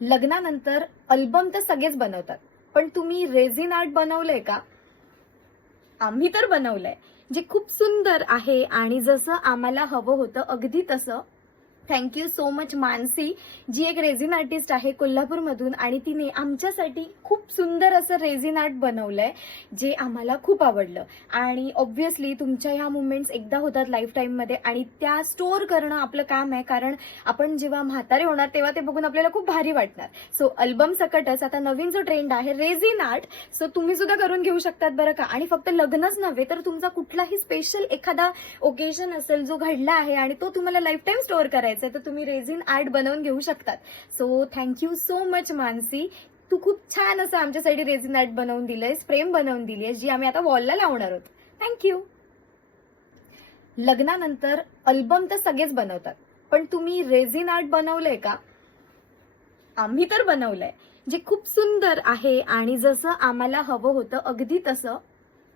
लग्नानंतर अल्बम तर सगळेच बनवतात, पण तुम्ही रेझिन आर्ट बनवलंय का? आम्ही तर बनवलंय, जे खूप सुंदर आहे आणि जसं आम्हाला हवं होतं अगदी तसं. थँक्यू सो मच मानसी, जी एक रेझिन आर्टिस्ट आहे कोल्हापूरमधून आणि तिने आमच्यासाठी खूप सुंदर असं रेझिन आर्ट बनवलंय, जे आम्हाला खूप आवडलं. आणि ऑब्व्हियसली तुमच्या ह्या मुवमेंट्स एकदा होतात लाईफ टाईममध्ये आणि त्या स्टोअर करणं आपलं काम आहे, कारण आपण जेव्हा म्हातारे होणार तेव्हा ते बघून आपल्याला खूप भारी वाटणार. सो अल्बम सकटच आता नवीन जो ट्रेंड आहे रेझिन आर्ट, सो तुम्ही सुद्धा करून घेऊ शकतात बरं का. आणि फक्त लग्नच नव्हे तर तुमचा कुठलाही स्पेशल एखादा ओकेजन असेल जो घडला आहे आणि तो तुम्हाला लाईफ टाईम स्टोअर करायचा आहे, तर तुम्ही रेझिन आर्ट बनवून घेऊ शकतात. So thank you so much Mansi, तू खूप छान असं आमच्यासाठी रेझिन आर्ट बनवून दिलंयस, फ्रेम बनवून दिलीयस, जी आम्ही आता वॉलला लावणार आहोत. थँक्यू. लग्नानंतर अल्बम तर सगळेच बनवतात, पण तुम्ही रेझिन आर्ट बनवलंय का? आम्ही तर बनवलंय, जे खूप सुंदर आहे आणि जसं आम्हाला हवं होतं अगदी तसं.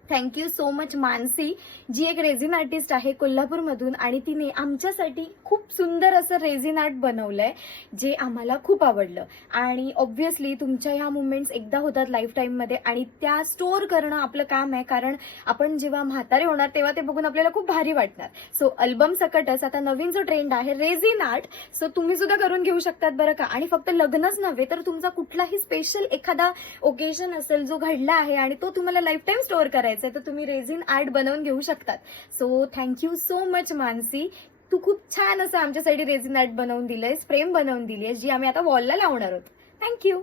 थँक्यू सो मच मानसी, जी एक रेझिन आर्टिस्ट आहे कोल्हापूरमधून आणि तिने आमच्यासाठी खूप सुंदर असं रेझिन आर्ट बनवलंय, जे आम्हाला खूप आवडलं. आणि ऑब्व्हियसली तुमच्या ह्या मुवमेंट्स एकदा होतात लाईफ टाईममध्ये आणि त्या स्टोअर करणं आपलं काम आहे, कारण आपण जेव्हा म्हातारे होणार तेव्हा ते बघून आपल्याला खूप भारी वाटणार. सो अल्बम सकटच आता नवीन जो ट्रेंड आहे रेझिन आर्ट, सो तुम्ही सुद्धा करून घेऊ शकतात बरं का. आणि फक्त लग्नच नव्हे तर तुमचा कुठलाही स्पेशल एखादा ओकेजन असेल जो घडला आहे आणि तो तुम्हाला लाईफ टाईम स्टोअर करायचा आहे, तर तुम्ही रेझिन आर्ट बनवून घेऊ शकतात. So thank you so much Mansi, तू खूप छान असं आमच्यासाठी रेझिन आर्ट बनवून दिलंयस, फ्रेम बनवून दिलीयस, जी आम्ही आता वॉलला लावणार आहोत. थँक्यू.